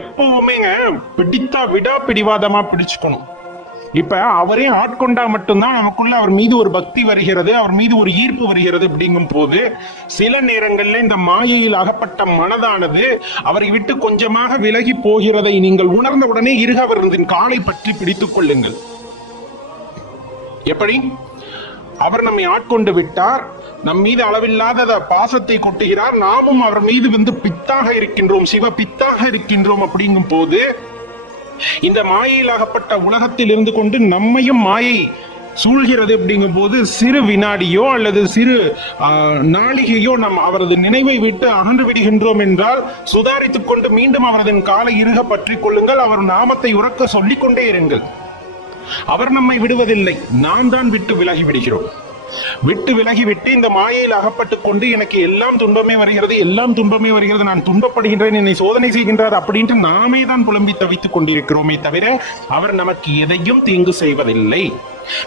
எப்பவுமே பிடித்தா விடா பிடிவாதமா பிடிச்சுக்கணும் இப்ப அவரே ஆட்கொண்டா மட்டும்தான் நமக்குள்ள அவர் மீது ஒரு பக்தி வருகிறது அவர் மீது ஒரு ஈர்ப்பு வருகிறது அப்படிங்கும் போது சில நேரங்கள்ல இந்த மாயையில் அகப்பட்ட மனதானது அவரை விட்டு கொஞ்சமாக விலகி போகிறதை நீங்கள் உணர்ந்த உடனே இருக அவரது காலை பற்றி பிடித்துக் கொள்ளுங்கள் எப்படி அவர் நம்மை ஆட்கொண்டு விட்டார் நம் மீது அளவில்லாத பாசத்தை கொட்டுகிறார் நாமும் அவர் மீது வந்து பித்தாக இருக்கின்றோம் சிவ பித்தாக இருக்கின்றோம் அப்படிங்கும் போது இந்த மாயையில் அகப்பட்ட உலகத்தில் இருந்து கொண்டு நம்மையும் மாயை சூழ்கிறது அப்படிங்கும் போது சிறு வினாடியோ அல்லது சிறு நாளிகையோ நம் அவரது நினைவை விட்டு அகன்று விடுகின்றோம் என்றால் சுதாரித்துக் கொண்டு மீண்டும் அவரது காலை இருக பற்றி கொள்ளுங்கள் அவர் நாமத்தை உறக்க சொல்லிக்கொண்டே இருங்கள் அவர் நம்மை விடுவதில்லை நாம் தான் விட்டு விலகி விடுகிறோம் விட்டு விலகிவிட்டு இந்த மாயையில் அகப்பட்டு கொண்டு எனக்கு எல்லாம் துன்பமே வருகிறது எல்லாம் துன்பமே வருகிறது நான் துன்பப்படுகின்றேன் என்னை சோதனை செய்கின்றார் அப்படின்ட்டு நாமே தான் புலம்பி தவித்துக் கொண்டிருக்கிறோமே தவிர அவர் நமக்கு எதையும் தீங்கு செய்வதில்லை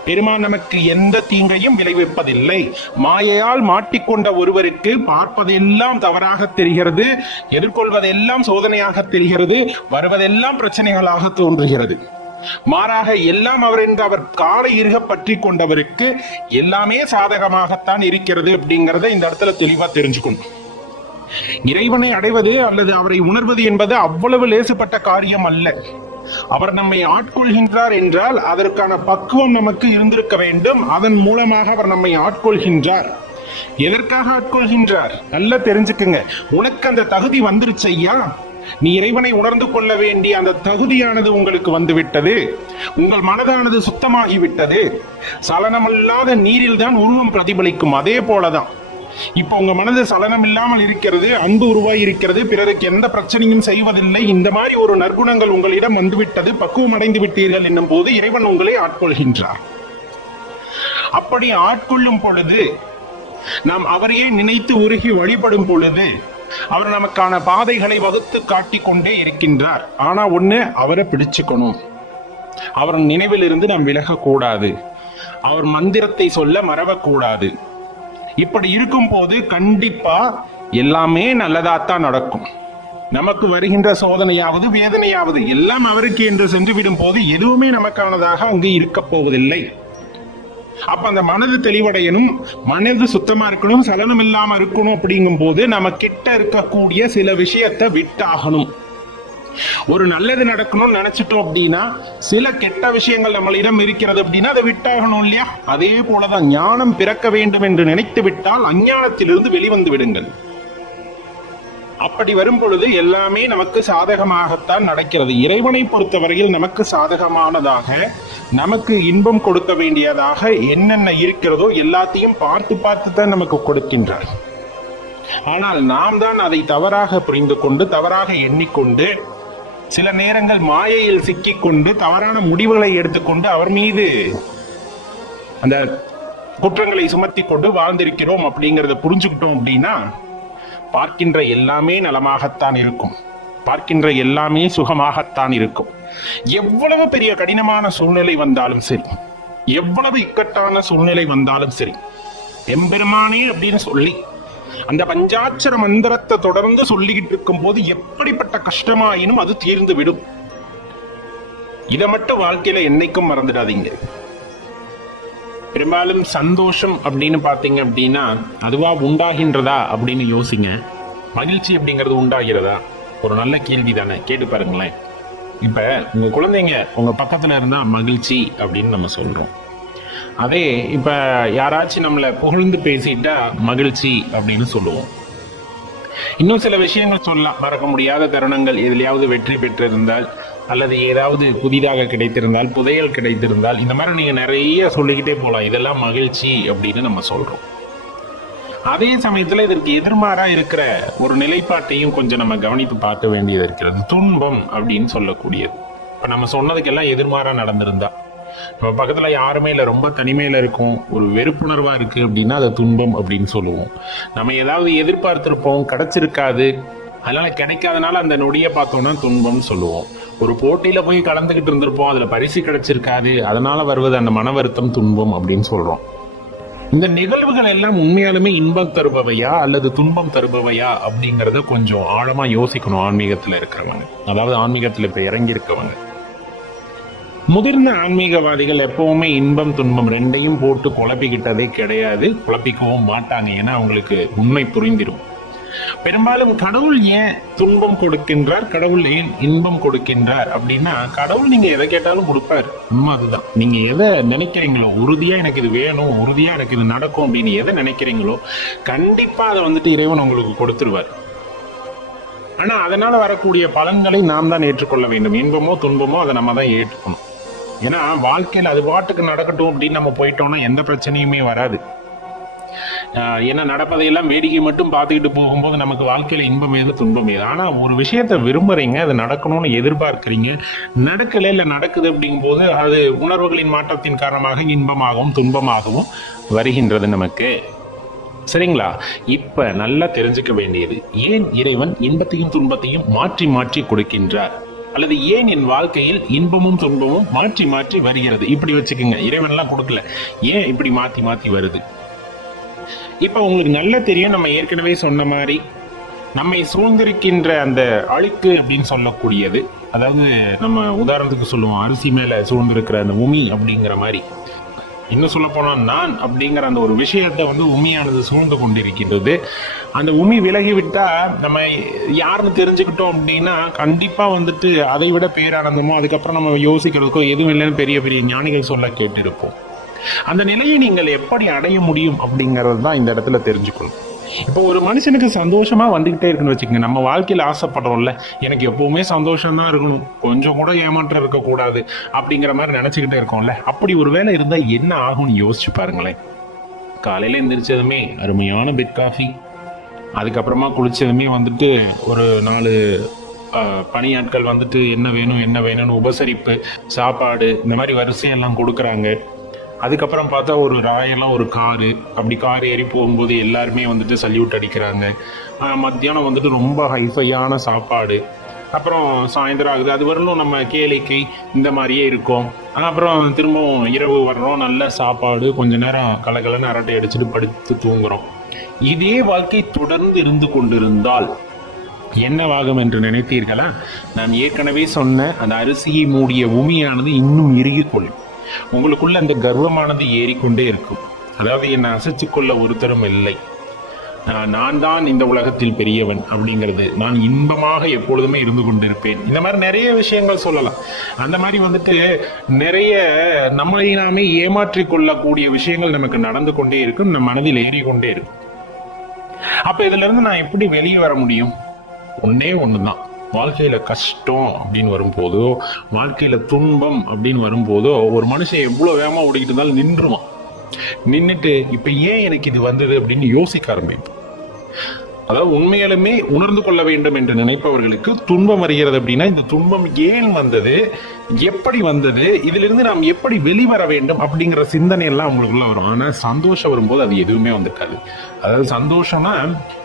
பெருமான் நமக்கு எந்த தீங்கையும் விளைவிப்பதில்லை மாயையால் மாட்டிக்கொண்ட ஒருவருக்கு பார்ப்பதெல்லாம் தவறாக தெரிகிறது எதிர்கொள்வதெல்லாம் சோதனையாக தெரிகிறது வருவதெல்லாம் பிரச்சனைகளாக தோன்றுகிறது மாறாக எல்லாம் அவர் என்று அவர் காலை இருக பற்றி கொண்டவருக்கு எல்லாமே சாதகமாகத்தான் இருக்கிறது அப்படிங்கறத இந்த இடத்துல தெளிவா தெரிஞ்சுக்கணும் இறைவனை அடைவது அல்லது அவரை உணர்வது என்பது அவ்வளவு லேசுப்பட்ட காரியம் அல்ல அவர் நம்மை ஆட்கொள்கின்றார் என்றால் அதற்கான பக்குவம் நமக்கு இருந்திருக்க வேண்டும் அதன் மூலமாக அவர் நம்மை ஆட்கொள்கின்றார் எதற்காக ஆட்கொள்கின்றார் நல்லா தெரிஞ்சுக்குங்க உனக்கு அந்த தகுதி வந்துருச்சு ஐயா நீ இறைவனை உணர்ந்து கொள்ள வேண்டிய அந்த தகுதியானது உங்களுக்கு வந்துவிட்டது உங்கள் மனதானது சுத்தமாகிவிட்டது சலனமல்லாத நீரில் தான் உருவம் பிரதிபலிக்கும் அதே போலதான் இப்போ உங்க மனது சலனம் இல்லாமல் இருக்கிறது அன்பு உருவாய் இருக்கிறது பிறருக்கு எந்த பிரச்சனையும் செய்வதில்லை இந்த மாதிரி ஒரு நற்குணங்கள் உங்களிடம் வந்துவிட்டது பக்குவம் அடைந்து விட்டீர்கள் என்னும் போது இறைவன் உங்களை ஆட்கொள்கின்றார் அப்படி ஆட்கொள்ளும் பொழுது நாம் அவரையே நினைத்து உருகி வழிபடும் பொழுது அவர் நமக்கான பாதைகளை வகுத்து காட்டிக்கொண்டே இருக்கின்றார் ஆனா ஒண்ணு அவரை பிடிச்சுக்கணும் அவர் நினைவிலிருந்து நாம் விலகக்கூடாது அவர் மந்திரத்தை சொல்ல மறவக்கூடாது இப்படி இருக்கும் போது கண்டிப்பா எல்லாமே நல்லதாத்தான் நடக்கும் நமக்கு வருகின்ற சோதனையாவது வேதனையாவது எல்லாம் அவருக்கு என்று சென்றுவிடும் போது எதுவுமே நமக்கானதாக அங்கு இருக்க போவதில்லை அப்ப அந்த மனது தெளிவடையணும் மனது சுத்தமா இருக்கணும் சலனம் இல்லாம இருக்கணும் அப்படிங்கும் போது நம்ம கிட்ட இருக்கக்கூடிய சில விஷயத்தை விட்டாகணும் ஒரு நல்லது நடக்கணும்னு நினைச்சிட்டோம் அப்படின்னா சில கெட்ட விஷயங்கள் நம்மளிடம் இருக்கிறது அப்படின்னா அதை விட்டாகணும் இல்லையா அதே போலதான் ஞானம் பிறக்க வேண்டும் என்று நினைத்து விட்டால் அஞ்ஞானத்திலிருந்து வெளிவந்து விடுங்கள் அப்படி வரும் பொழுது எல்லாமே நமக்கு சாதகமாகத்தான் நடக்கிறது இறைவனை பொறுத்தவரையில் நமக்கு சாதகமானதாக நமக்கு இன்பம் கொடுக்க வேண்டியதாக என்னென்ன இருக்கிறதோ எல்லாத்தையும் பார்த்து பார்த்து தான் நமக்கு கொடுக்கின்றார் ஆனால் நாம் தான் அதை தவறாக புரிந்து கொண்டு தவறாக எண்ணிக்கொண்டு சில நேரங்கள் மாயையில் சிக்கிக்கொண்டு தவறான முடிவுகளை எடுத்துக்கொண்டு அவர் மீது அந்த குற்றங்களை சுமத்தி கொண்டு வாழ்ந்திருக்கிறோம் அப்படிங்கிறத புரிஞ்சுக்கிட்டோம் அப்படின்னா பார்க்கின்ற எல்லாமே நலமாகத்தான் இருக்கும் பார்க்கின்ற எல்லாமே சுகமாகத்தான் இருக்கும் எவ்வளவு பெரிய கடினமான சூழ்நிலை வந்தாலும் சரி எவ்வளவு இக்கட்டான சூழ்நிலை வந்தாலும் சரி எம்பெருமானே அப்படின்னு சொல்லி அந்த பஞ்சாட்சர மந்திரத்தை தொடர்ந்து சொல்லிக்கிட்டு இருக்கும் போது எப்படிப்பட்ட கஷ்டமாயினும் அது தீர்ந்து விடும் இதை மட்டும் வாழ்க்கையில என்னைக்கும் மறந்துடாதீங்க பெரும்பாலும் சந்தோஷம் அப்படின்னு பார்த்தீங்க அப்படின்னா அதுவாக உண்டாகின்றதா அப்படின்னு யோசிங்க மகிழ்ச்சி அப்படிங்கிறது உண்டாகிறதா ஒரு நல்ல கேள்வி தானே கேட்டு பாருங்களேன் இப்போ உங்கள் குழந்தைங்க உங்கள் பக்கத்தில் இருந்தால் மகிழ்ச்சி அப்படின்னு நம்ம சொல்கிறோம் அதே இப்போ யாராச்சும் நம்மளை புகழ்ந்து பேசிட்டா மகிழ்ச்சி அப்படின்னு சொல்லுவோம் இன்னும் சில விஷயங்கள் சொல்லலாம் மறக்க முடியாத தருணங்கள் எதுலையாவது வெற்றி பெற்றிருந்தால் அல்லது ஏதாவது புதிதாக கிடைத்திருந்தால் புதையல் கிடைத்திருந்தால் இந்த மாதிரி நீங்கள் நிறைய சொல்லிக்கிட்டே போகலாம் இதெல்லாம் மகிழ்ச்சி அப்படின்னு நம்ம சொல்கிறோம் அதே சமயத்தில் இதற்கு எதிர்மாறாக இருக்கிற ஒரு நிலைப்பாட்டையும் கொஞ்சம் நம்ம கவனித்து பார்க்க வேண்டியது இருக்கிறது துன்பம் அப்படின்னு சொல்லக்கூடியது இப்போ நம்ம சொன்னதுக்கெல்லாம் எதிர்மாறாக நடந்திருந்தா நம்ம பக்கத்தில் யாருமே இல்லை ரொம்ப தனிமையில் இருக்கும் ஒரு வெறுப்புணர்வாக இருக்குது அப்படின்னா அதை துன்பம் அப்படின்னு சொல்லுவோம் நம்ம ஏதாவது எதிர்பார்த்துருப்போம் கிடச்சிருக்காது அதனால கிடைக்காதனால அந்த நொடியை பார்த்தோம்னா துன்பம்னு சொல்லுவோம் ஒரு போட்டியில போய் கலந்துகிட்டு இருந்திருப்போம் அதுல பரிசு கிடைச்சிருக்காது அதனால வருவது அந்த மன வருத்தம் துன்பம் அப்படின்னு சொல்றோம் இந்த நிகழ்வுகள் எல்லாம் உண்மையாலுமே இன்பம் தருபவையா அல்லது துன்பம் தருபவையா அப்படிங்கறத கொஞ்சம் ஆழமா யோசிக்கணும் ஆன்மீகத்துல இருக்கிறவங்க அதாவது ஆன்மீகத்துல இப்ப இறங்கி இருக்கவங்க முதிர்ந்த ஆன்மீகவாதிகள் எப்பவுமே இன்பம் துன்பம் ரெண்டையும் போட்டு குழப்பிக்கிட்டதே கிடையாது குழப்பிக்கவும் மாட்டாங்க ஏன்னா அவங்களுக்கு உண்மை புரிந்திடும் பெரும்பாலும் கடவுள் ஏன் துன்பம் கொடுக்கின்றார் கடவுள் ஏன் இன்பம் கொடுக்கின்றார் அப்படின்னா கடவுள் நீங்க எதை கேட்டாலும் கொடுப்பாரு உண்மை அதுதான் நீங்க எதை நினைக்கிறீங்களோ உறுதியா எனக்கு இது வேணும் உறுதியா எனக்கு இது நடக்கும் அப்படின்னு எதை நினைக்கிறீங்களோ கண்டிப்பா அதை வந்துட்டு இறைவன் உங்களுக்கு கொடுத்துருவார் ஆனா அதனால வரக்கூடிய பலன்களை நாம் தான் ஏற்றுக்கொள்ள வேண்டும் இன்பமோ துன்பமோ அதை நம்ம தான் ஏற்றுக்கணும் ஏன்னா வாழ்க்கையில் அது பாட்டுக்கு நடக்கட்டும் அப்படின்னு நம்ம போயிட்டோம்னா எந்த பிரச்சனையுமே வராது என்ன நடப்பதையெல்லாம் வேடிக்கை மட்டும் பார்த்துக்கிட்டு போகும்போது நமக்கு வாழ்க்கையில் இன்பம் ஏது துன்பம் ஏது ஆனால் ஒரு விஷயத்தை விரும்புகிறீங்க அது நடக்கணும்னு எதிர்பார்க்குறீங்க நடக்கலை இல்லை நடக்குது அப்படிங்கும்போது அது உணர்வுகளின் மாற்றத்தின் காரணமாக இன்பமாகவும் துன்பமாகவும் வருகின்றது நமக்கு சரிங்களா இப்ப நல்லா தெரிஞ்சுக்க வேண்டியது ஏன் இறைவன் இன்பத்தையும் துன்பத்தையும் மாற்றி மாற்றி கொடுக்கின்றார் அல்லது ஏன் என் வாழ்க்கையில் இன்பமும் துன்பமும் மாற்றி மாற்றி வருகிறது இப்படி வச்சுக்கோங்க இறைவன்லாம் கொடுக்கல ஏன் இப்படி மாற்றி மாற்றி வருது இப்போ உங்களுக்கு நல்லா தெரியும் நம்ம ஏற்கனவே சொன்ன மாதிரி நம்மை சூழ்ந்திருக்கின்ற அந்த அழுக்கு அப்படின்னு சொல்லக்கூடியது அதாவது நம்ம உதாரணத்துக்கு சொல்லுவோம் அரிசி மேலே சூழ்ந்திருக்கிற அந்த உமி அப்படிங்கிற மாதிரி இன்னும் சொல்ல போனால் நான் அப்படிங்கிற அந்த ஒரு விஷயத்தை வந்து உமியானது சூழ்ந்து கொண்டிருக்கின்றது அந்த உமி விலகிவிட்டால் நம்ம யாருன்னு தெரிஞ்சுக்கிட்டோம் அப்படின்னா கண்டிப்பாக வந்துட்டு அதை விட பேரானந்தமோ அதுக்கப்புறம் நம்ம யோசிக்கிறதுக்கோ எதுவும் இல்லைன்னு பெரிய பெரிய ஞானிகள் சொல்ல கேட்டிருப்போம் அந்த நிலையை நீங்கள் எப்படி அடைய முடியும் அப்படிங்கிறது தான் இந்த இடத்துல தெரிஞ்சுக்கணும் இப்போ ஒரு மனுஷனுக்கு சந்தோஷமாக வந்துக்கிட்டே இருக்குன்னு வச்சுக்கோங்க நம்ம வாழ்க்கையில் ஆசைப்படுறோம்ல எனக்கு எப்போவுமே சந்தோஷம் தான் இருக்கணும் கொஞ்சம் கூட ஏமாற்றம் இருக்கக்கூடாது அப்படிங்கிற மாதிரி நினச்சிக்கிட்டே இருக்கோம்ல அப்படி ஒரு வேலை இருந்தால் என்ன ஆகும்னு யோசிச்சு பாருங்களேன் காலையில் எந்திரிச்சதுமே அருமையான பெட் காஃபி அதுக்கப்புறமா குளித்ததுமே வந்துட்டு ஒரு நாலு பணியாட்கள் வந்துட்டு என்ன வேணும் என்ன வேணும்னு உபசரிப்பு சாப்பாடு இந்த மாதிரி வரிசையெல்லாம் கொடுக்குறாங்க அதுக்கப்புறம் பார்த்தா ஒரு ராயெல்லாம் ஒரு காரு அப்படி கார் ஏறி போகும்போது எல்லாருமே வந்துட்டு சல்யூட் அடிக்கிறாங்க மத்தியானம் வந்துட்டு ரொம்ப ஹைஃபையான சாப்பாடு அப்புறம் சாயந்தரம் ஆகுது அது வரணும் நம்ம கேளிக்கை இந்த மாதிரியே இருக்கும் அப்புறம் திரும்பவும் இரவு வர்றோம் நல்ல சாப்பாடு கொஞ்ச நேரம் கலகலன்னு அரட்டை அடிச்சுட்டு படுத்து தூங்குறோம் இதே வாழ்க்கை தொடர்ந்து இருந்து கொண்டிருந்தால் என்னவாகும் என்று நினைத்தீர்களா நான் ஏற்கனவே சொன்ன அந்த அரிசியை மூடிய உமியானது இன்னும் இறுகிக் கொள்ளும் உங்களுக்குள்ள அந்த கர்வமானது ஏறிக்கொண்டே இருக்கும் அதாவது என்னை அசைச்சு கொள்ள ஒருத்தரும் இல்லை நான் தான் இந்த உலகத்தில் பெரியவன் அப்படிங்கிறது நான் இன்பமாக எப்பொழுதுமே இருந்து கொண்டிருப்பேன் இந்த மாதிரி நிறைய விஷயங்கள் சொல்லலாம் அந்த மாதிரி வந்துட்டு நிறைய நம்மளை நாமே கொள்ளக்கூடிய விஷயங்கள் நமக்கு நடந்து கொண்டே இருக்கும் நம்ம மனதில் ஏறிக்கொண்டே இருக்கும் அப்ப இதுல இருந்து நான் எப்படி வெளியே வர முடியும் ஒன்னே ஒன்று தான் வாழ்க்கையில் கஷ்டம் அப்படின்னு வரும்போதோ வாழ்க்கையில் துன்பம் அப்படின்னு வரும்போதோ ஒரு மனுஷன் எவ்வளோ வேகமாக ஓடிக்கிட்டு இருந்தாலும் நின்றுவான் நின்றுட்டு இப்போ ஏன் எனக்கு இது வந்தது அப்படின்னு யோசிக்க ஆரம்பிப்போம் அதாவது உண்மையிலுமே உணர்ந்து கொள்ள வேண்டும் என்று நினைப்பவர்களுக்கு துன்பம் வருகிறது அப்படின்னா இந்த துன்பம் ஏன் வந்தது எப்படி வந்தது இதிலிருந்து நாம் எப்படி வெளிவர வேண்டும் அப்படிங்கிற சிந்தனை எல்லாம் அவங்களுக்குள்ள வரும் ஆனால் சந்தோஷம் வரும்போது அது எதுவுமே வந்திருக்காது அதாவது சந்தோஷம்னா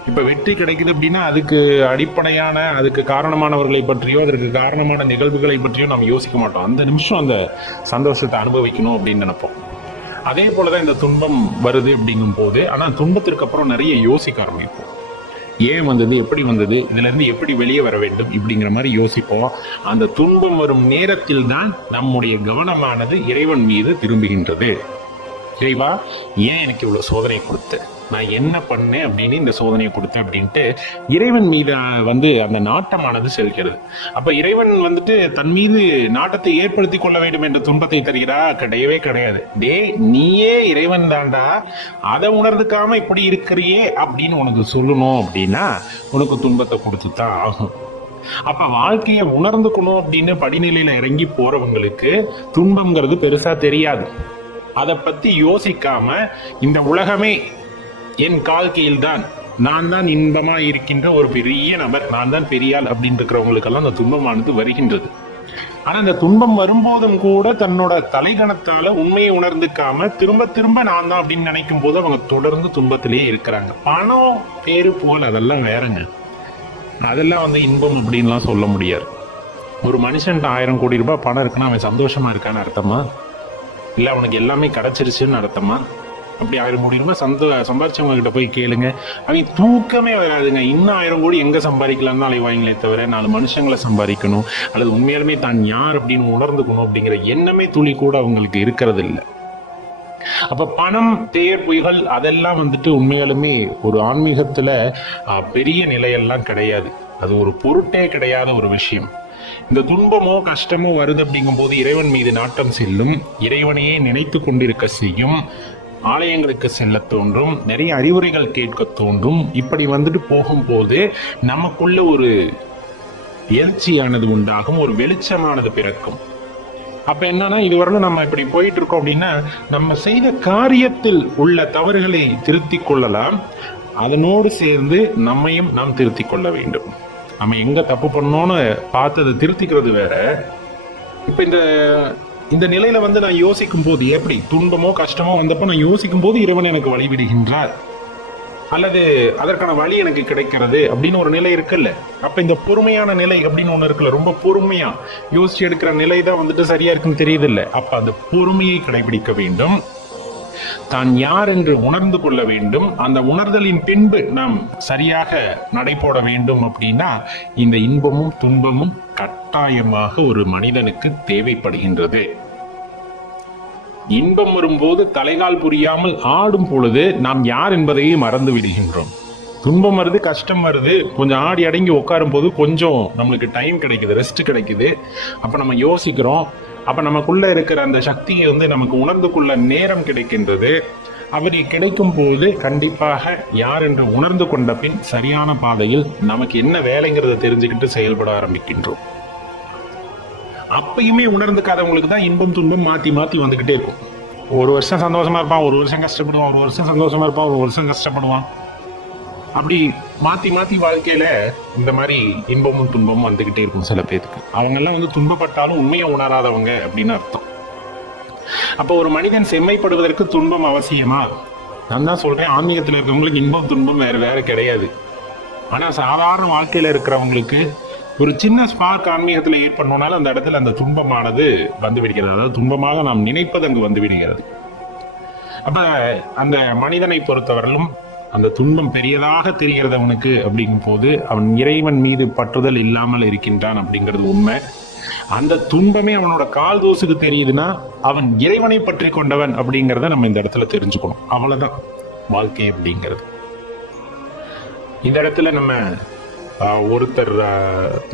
இப்போ வெற்றி கிடைக்குது அப்படின்னா அதுக்கு அடிப்படையான அதுக்கு காரணமானவர்களை பற்றியோ அதற்கு காரணமான நிகழ்வுகளை பற்றியோ நாம் யோசிக்க மாட்டோம் அந்த நிமிஷம் அந்த சந்தோஷத்தை அனுபவிக்கணும் அப்படின்னு நினைப்போம் அதே போல தான் இந்த துன்பம் வருது அப்படிங்கும் போது ஆனால் துன்பத்திற்கு அப்புறம் நிறைய யோசிக்க ஆரம்பிப்போம் ஏன் வந்தது எப்படி வந்தது இதுலேருந்து எப்படி வெளியே வர வேண்டும் இப்படிங்கிற மாதிரி யோசிப்போம் அந்த துன்பம் வரும் நேரத்தில் தான் நம்முடைய கவனமானது இறைவன் மீது திரும்புகின்றது இறைவா ஏன் எனக்கு இவ்வளோ சோதனை கொடுத்தேன் நான் என்ன பண்ணேன் அப்படின்னு இந்த சோதனையை கொடுத்தேன் அப்படின்ட்டு இறைவன் மீது வந்து அந்த நாட்டமானது செல்கிறது அப்போ இறைவன் வந்துட்டு தன் மீது நாட்டத்தை ஏற்படுத்தி கொள்ள வேண்டும் என்ற துன்பத்தை தருகிறா கிடையவே கிடையாது டே நீயே இறைவன் தாண்டா அதை உணர்ந்துக்காம இப்படி இருக்கிறியே அப்படின்னு உனக்கு சொல்லணும் அப்படின்னா உனக்கு துன்பத்தை கொடுத்துதான் ஆகும் அப்ப வாழ்க்கையை உணர்ந்துக்கணும் அப்படின்னு படிநிலையில இறங்கி போறவங்களுக்கு துன்பம்ங்கிறது பெருசா தெரியாது அதை பத்தி யோசிக்காம இந்த உலகமே என் கால்கையில் தான் நான் தான் இன்பமா இருக்கின்ற ஒரு பெரிய நபர் நான் தான் பெரியாள் அப்படின்னு இருக்கிறவங்களுக்கெல்லாம் அந்த துன்பமானது வருகின்றது ஆனா அந்த துன்பம் வரும்போதும் கூட தன்னோட தலைகணத்தால உண்மையை உணர்ந்துக்காம திரும்ப திரும்ப நான் தான் அப்படின்னு நினைக்கும் போது அவங்க தொடர்ந்து துன்பத்திலேயே இருக்கிறாங்க பணம் பேரு போல் அதெல்லாம் வேறங்க அதெல்லாம் வந்து இன்பம் அப்படின்லாம் சொல்ல முடியாது ஒரு மனுஷன்ட்ட ஆயிரம் கோடி ரூபாய் பணம் இருக்குன்னா அவன் சந்தோஷமா இருக்கான்னு அர்த்தமா இல்லை அவனுக்கு எல்லாமே கிடைச்சிருச்சுன்னு அர்த்தமா அப்படி ஆயிரம் கோடி ரூபாய் சந்த சம்பாரிச்சவங்க கிட்ட போய் கேளுங்க அவங்க தூக்கமே வராதுங்க இன்னும் ஆயிரம் கோடி எங்கே சம்பாதிக்கலாம்னு தான் அலைவாங்களே தவிர நாலு மனுஷங்களை சம்பாதிக்கணும் அல்லது உண்மையாலுமே தான் யார் அப்படின்னு உணர்ந்துக்கணும் அப்படிங்கிற எண்ணமே துளி கூட அவங்களுக்கு இருக்கிறது இல்லை அப்ப பணம் தேர் பொய்கள் அதெல்லாம் வந்துட்டு உண்மையாலுமே ஒரு ஆன்மீகத்துல பெரிய நிலையெல்லாம் கிடையாது அது ஒரு பொருட்டே கிடையாத ஒரு விஷயம் இந்த துன்பமோ கஷ்டமோ வருது அப்படிங்கும் போது இறைவன் மீது நாட்டம் செல்லும் இறைவனையே நினைத்து கொண்டிருக்க செய்யும் ஆலயங்களுக்கு செல்ல தோன்றும் நிறைய அறிவுரைகள் கேட்க தோன்றும் இப்படி வந்துட்டு போகும்போது நமக்குள்ள ஒரு எழுச்சியானது உண்டாகும் ஒரு வெளிச்சமானது பிறக்கும் அப்ப என்னன்னா இதுவரை நம்ம இப்படி போயிட்டு இருக்கோம் அப்படின்னா நம்ம செய்த காரியத்தில் உள்ள தவறுகளை திருத்தி கொள்ளலாம் அதனோடு சேர்ந்து நம்மையும் நாம் திருத்தி கொள்ள வேண்டும் நம்ம எங்க தப்பு பண்ணோன்னு பார்த்தது திருத்திக்கிறது வேற இப்ப இந்த இந்த நிலையில வந்து நான் யோசிக்கும் போது எப்படி துன்பமோ கஷ்டமோ வந்தப்போ நான் யோசிக்கும் போது இறைவன் எனக்கு வழிவிடுகின்றார் அல்லது அதற்கான வழி எனக்கு கிடைக்கிறது அப்படின்னு ஒரு நிலை இருக்குல்ல அப்ப இந்த பொறுமையான நிலை அப்படின்னு ஒண்ணு இருக்குல்ல ரொம்ப பொறுமையா யோசிச்சு எடுக்கிற நிலை தான் வந்துட்டு சரியா இருக்குன்னு தெரியுது இல்ல அப்ப அந்த பொறுமையை கடைபிடிக்க வேண்டும் தான் யார் என்று உணர்ந்து கொள்ள வேண்டும் அந்த உணர்தலின் பின்பு நாம் சரியாக நடைபோட வேண்டும் அப்படின்னா இந்த இன்பமும் துன்பமும் கட்டாயமாக ஒரு மனிதனுக்கு தேவைப்படுகின்றது இன்பம் வரும்போது தலைகால் புரியாமல் ஆடும் பொழுது நாம் யார் என்பதையும் மறந்து விடுகின்றோம் துன்பம் வருது கஷ்டம் வருது கொஞ்சம் ஆடி அடங்கி உட்காரும் போது கொஞ்சம் நம்மளுக்கு டைம் கிடைக்குது ரெஸ்ட் கிடைக்குது அப்போ நம்ம யோசிக்கிறோம் அப்ப நமக்குள்ள இருக்கிற அந்த சக்தியை வந்து நமக்கு உணர்ந்து கொள்ள நேரம் கிடைக்கின்றது அப்படி கிடைக்கும் போது கண்டிப்பாக யார் என்று உணர்ந்து கொண்ட பின் சரியான பாதையில் நமக்கு என்ன வேலைங்கிறத தெரிஞ்சுக்கிட்டு செயல்பட ஆரம்பிக்கின்றோம் அப்பயுமே உணர்ந்துக்காதவங்களுக்கு தான் இன்பம் துன்பம் மாற்றி மாற்றி வந்துக்கிட்டே இருக்கும் ஒரு வருஷம் சந்தோஷமா இருப்பான் ஒரு வருஷம் கஷ்டப்படுவான் ஒரு வருஷம் சந்தோஷமா இருப்பான் ஒரு வருஷம் கஷ்டப்படுவான் அப்படி மாத்தி மாத்தி வாழ்க்கையில இந்த மாதிரி இன்பமும் துன்பமும் வந்துகிட்டே இருக்கும் சில பேருக்கு அவங்க எல்லாம் வந்து துன்பப்பட்டாலும் உண்மையை உணராதவங்க அப்படின்னு அர்த்தம் அப்போ ஒரு மனிதன் செம்மைப்படுவதற்கு துன்பம் அவசியமா நான் தான் சொல்றேன் ஆன்மீகத்தில் இருக்கிறவங்களுக்கு இன்பம் துன்பம் வேற வேற கிடையாது ஆனா சாதாரண வாழ்க்கையில இருக்கிறவங்களுக்கு ஒரு சின்ன ஸ்பார்க் ஆன்மீகத்தில் ஏற்படணும்னாலும் அந்த இடத்துல அந்த துன்பமானது வந்து விடுகிறது அதாவது துன்பமாக நாம் நினைப்பது அங்கு வந்து விடுகிறது அப்ப அந்த மனிதனை பொறுத்தவரையிலும் அந்த துன்பம் பெரியதாக தெரிகிறது அவனுக்கு அப்படிங்கும் போது அவன் இறைவன் மீது பற்றுதல் இல்லாமல் இருக்கின்றான் அப்படிங்கிறது உண்மை அந்த துன்பமே அவனோட கால் தோசுக்கு தெரியுதுன்னா அவன் இறைவனை பற்றி கொண்டவன் அப்படிங்கிறத நம்ம இந்த இடத்துல தெரிஞ்சுக்கணும் அவ்வளோதான் வாழ்க்கை அப்படிங்கிறது இந்த இடத்துல நம்ம ஒருத்தர்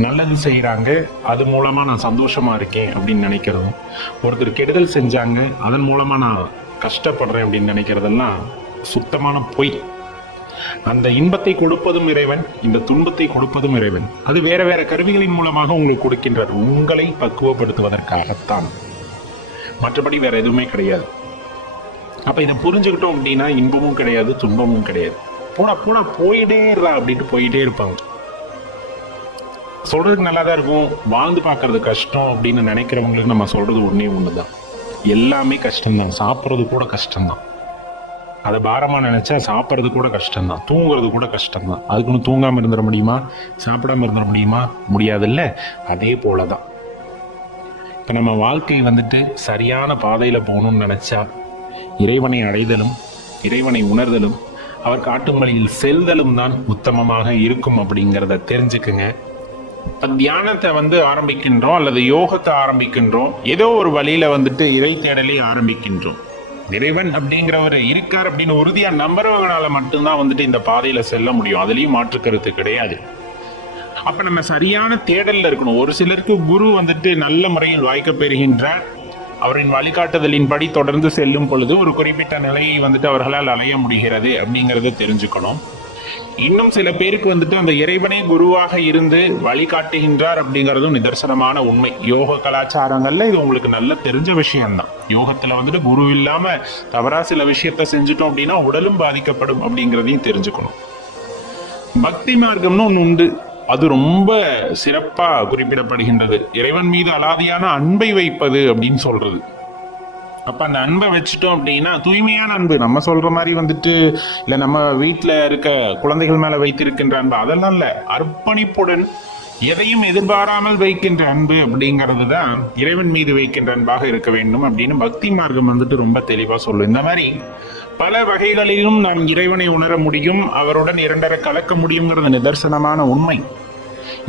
நல்லது செய்கிறாங்க அது மூலமாக நான் சந்தோஷமாக இருக்கேன் அப்படின்னு நினைக்கிறதும் ஒருத்தர் கெடுதல் செஞ்சாங்க அதன் மூலமாக நான் கஷ்டப்படுறேன் அப்படின்னு நினைக்கிறதெல்லாம் சுத்தமான பொய் அந்த இன்பத்தை கொடுப்பதும் இறைவன் இந்த துன்பத்தை கொடுப்பதும் இறைவன் அது வேற வேற கருவிகளின் மூலமாக உங்களுக்கு கொடுக்கின்றார் உங்களை பக்குவப்படுத்துவதற்காகத்தான் மற்றபடி வேற எதுவுமே கிடையாது அப்ப இதை புரிஞ்சுக்கிட்டோம் அப்படின்னா இன்பமும் கிடையாது துன்பமும் கிடையாது போனா போனா போயிட்டே இருடா அப்படின்ட்டு போயிட்டே இருப்பாங்க சொல்றதுக்கு நல்லா தான் இருக்கும் வாழ்ந்து பார்க்கறது கஷ்டம் அப்படின்னு நினைக்கிறவங்களுக்கு நம்ம சொல்றது ஒன்றே ஒன்று தான் எல்லாமே கஷ்டம்தான் சாப்பிட்றது கூட கஷ்டம்தான் அதை பாரமாக நினச்சா சாப்பிட்றது கூட கஷ்டம்தான் தூங்குறது கூட கஷ்டம்தான் அதுக்குன்னு தூங்காமல் இருந்துட முடியுமா சாப்பிடாமல் இருந்துட முடியுமா முடியாதுல்ல அதே போல தான் இப்போ நம்ம வாழ்க்கை வந்துட்டு சரியான பாதையில் போகணும்னு நினச்சா இறைவனை அடைதலும் இறைவனை உணர்தலும் அவர் காட்டும் வழியில் செல்தலும் தான் உத்தமமாக இருக்கும் அப்படிங்கிறத தெரிஞ்சுக்குங்க தியானத்தை வந்து ஆரம்பிக்கின்றோம் அல்லது யோகத்தை ஆரம்பிக்கின்றோம் ஏதோ ஒரு வழியில் வந்துட்டு இறை தேடலை ஆரம்பிக்கின்றோம் இறைவன் அப்படிங்கிறவர் இருக்கார் அப்படின்னு உறுதியா நம்புறவங்களால மட்டும்தான் வந்துட்டு இந்த பாதையில செல்ல முடியும் அதுலயும் மாற்றுக்கிறது கிடையாது அப்ப நம்ம சரியான தேடல்ல இருக்கணும் ஒரு சிலருக்கு குரு வந்துட்டு நல்ல முறையில் வாய்க்க பெறுகின்றார் அவரின் வழிகாட்டுதலின் படி தொடர்ந்து செல்லும் பொழுது ஒரு குறிப்பிட்ட நிலையை வந்துட்டு அவர்களால் அலைய முடிகிறது அப்படிங்கிறத தெரிஞ்சுக்கணும் இன்னும் சில பேருக்கு வந்துட்டு அந்த இறைவனே குருவாக இருந்து வழிகாட்டுகின்றார் அப்படிங்கிறதும் நிதர்சனமான உண்மை யோக கலாச்சாரங்கள்ல இது உங்களுக்கு நல்ல தெரிஞ்ச விஷயம்தான் யோகத்துல வந்துட்டு குரு இல்லாம தவறா சில விஷயத்த செஞ்சுட்டோம் அப்படின்னா உடலும் பாதிக்கப்படும் அப்படிங்கிறதையும் தெரிஞ்சுக்கணும் பக்தி மார்க்கம்னு ஒன்று உண்டு அது ரொம்ப சிறப்பாக குறிப்பிடப்படுகின்றது இறைவன் மீது அலாதியான அன்பை வைப்பது அப்படின்னு சொல்றது அப்போ அந்த அன்பை வச்சுட்டோம் அப்படின்னா தூய்மையான அன்பு நம்ம சொல்கிற மாதிரி வந்துட்டு இல்லை நம்ம வீட்டில் இருக்க குழந்தைகள் மேலே வைத்திருக்கின்ற அன்பு அதெல்லாம் இல்லை அர்ப்பணிப்புடன் எதையும் எதிர்பாராமல் வைக்கின்ற அன்பு அப்படிங்கிறது தான் இறைவன் மீது வைக்கின்ற அன்பாக இருக்க வேண்டும் அப்படின்னு பக்தி மார்க்கம் வந்துட்டு ரொம்ப தெளிவாக சொல்லும் இந்த மாதிரி பல வகைகளிலும் நாம் இறைவனை உணர முடியும் அவருடன் இரண்டரை கலக்க முடியுங்கிறது நிதர்சனமான உண்மை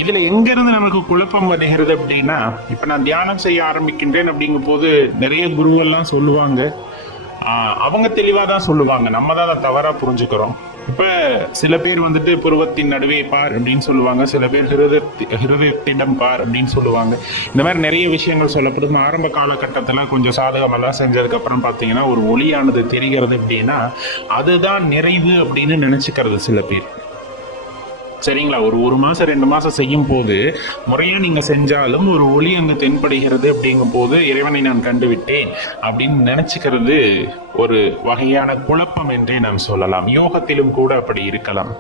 இதுல எங்க இருந்து நமக்கு குழப்பம் வருகிறது அப்படின்னா இப்ப நான் தியானம் செய்ய ஆரம்பிக்கின்றேன் அப்படிங்கும் போது நிறைய குருவெல்லாம் சொல்லுவாங்க அவங்க தெளிவா தான் சொல்லுவாங்க நம்ம தான் அதை தவறா புரிஞ்சுக்கிறோம் இப்ப சில பேர் வந்துட்டு புருவத்தின் நடுவே பார் அப்படின்னு சொல்லுவாங்க சில பேர் ஹிருத ஹிருதயத்திடம் பார் அப்படின்னு சொல்லுவாங்க இந்த மாதிரி நிறைய விஷயங்கள் சொல்லப்படுது ஆரம்ப காலகட்டத்தில் கொஞ்சம் சாதகமெல்லாம் செஞ்சதுக்கு அப்புறம் பார்த்தீங்கன்னா ஒரு ஒளியானது தெரிகிறது அப்படின்னா அதுதான் நிறைவு அப்படின்னு நினைச்சுக்கிறது சில பேர் சரிங்களா ஒரு ஒரு மாதம் ரெண்டு மாதம் செய்யும் போது முறையாக நீங்கள் செஞ்சாலும் ஒரு ஒளி அங்கே தென்படுகிறது அப்படிங்கும் போது இறைவனை நான் கண்டுவிட்டேன் அப்படின்னு நினச்சிக்கிறது ஒரு வகையான குழப்பம் என்றே நாம் சொல்லலாம் யோகத்திலும் கூட அப்படி இருக்கலாம்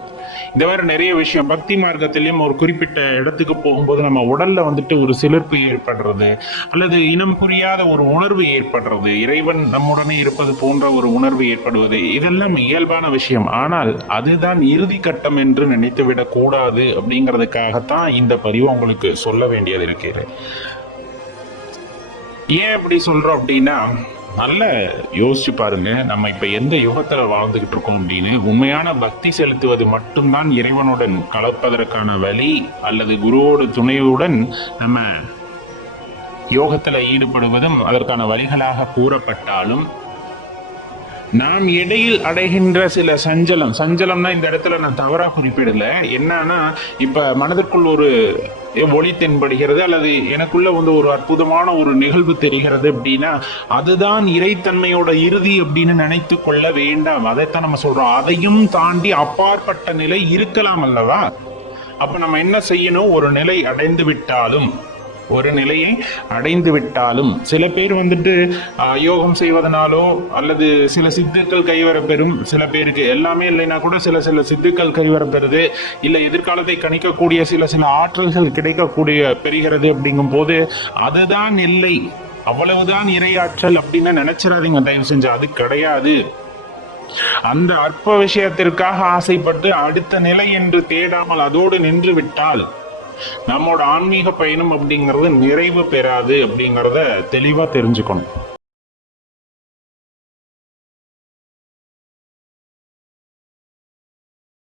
இந்த மாதிரி நிறைய விஷயம் பக்தி மார்க்கத்திலையும் ஒரு குறிப்பிட்ட இடத்துக்கு போகும்போது நம்ம உடல்ல வந்துட்டு ஒரு சிலிர்ப்பு ஏற்படுறது அல்லது இனம் புரியாத ஒரு உணர்வு ஏற்படுறது இறைவன் நம்முடனே இருப்பது போன்ற ஒரு உணர்வு ஏற்படுவது இதெல்லாம் இயல்பான விஷயம் ஆனால் அதுதான் இறுதி கட்டம் என்று நினைத்து விடக்கூடாது அப்படிங்கிறதுக்காகத்தான் இந்த பதிவு உங்களுக்கு சொல்ல வேண்டியது இருக்கிறது ஏன் அப்படி சொல்றோம் அப்படின்னா நல்ல யோசிச்சு பாருங்க நம்ம இப்ப எந்த யுகத்துல வாழ்ந்துகிட்டு இருக்கோம் அப்படின்னு உண்மையான பக்தி செலுத்துவது மட்டும்தான் இறைவனுடன் கலப்பதற்கான வழி அல்லது குருவோட துணையுடன் நம்ம யோகத்துல ஈடுபடுவதும் அதற்கான வழிகளாக கூறப்பட்டாலும் நாம் இடையில் அடைகின்ற சில சஞ்சலம் சஞ்சலம்னா இந்த இடத்துல நான் தவறாக குறிப்பிடல என்னன்னா இப்ப மனதிற்குள் ஒரு ஒளி தென்படுகிறது அல்லது எனக்குள்ள வந்து ஒரு அற்புதமான ஒரு நிகழ்வு தெரிகிறது அப்படின்னா அதுதான் இறைத்தன்மையோட இறுதி அப்படின்னு நினைத்து கொள்ள வேண்டாம் அதைத்தான் நம்ம சொல்றோம் அதையும் தாண்டி அப்பாற்பட்ட நிலை இருக்கலாம் அல்லவா அப்ப நம்ம என்ன செய்யணும் ஒரு நிலை அடைந்து விட்டாலும் ஒரு நிலையை அடைந்து விட்டாலும் சில பேர் வந்துட்டு யோகம் செய்வதனாலோ அல்லது சில சித்துக்கள் கைவர பெறும் சில பேருக்கு எல்லாமே இல்லைன்னா கூட சில சில சித்துக்கள் கைவரப்பெறுது இல்லை எதிர்காலத்தை கணிக்கக்கூடிய சில சில ஆற்றல்கள் கிடைக்கக்கூடிய பெறுகிறது அப்படிங்கும் போது அதுதான் இல்லை அவ்வளவுதான் இரையாற்றல் அப்படின்னு நினைச்சிடாதீங்க தயவு செஞ்சு அது கிடையாது அந்த அற்ப விஷயத்திற்காக ஆசைப்பட்டு அடுத்த நிலை என்று தேடாமல் அதோடு நின்று விட்டால் நம்மோட ஆன்மீக பயணம் அப்படிங்கிறது நிறைவு பெறாது அப்படிங்கிறத தெளிவாக தெரிஞ்சுக்கணும்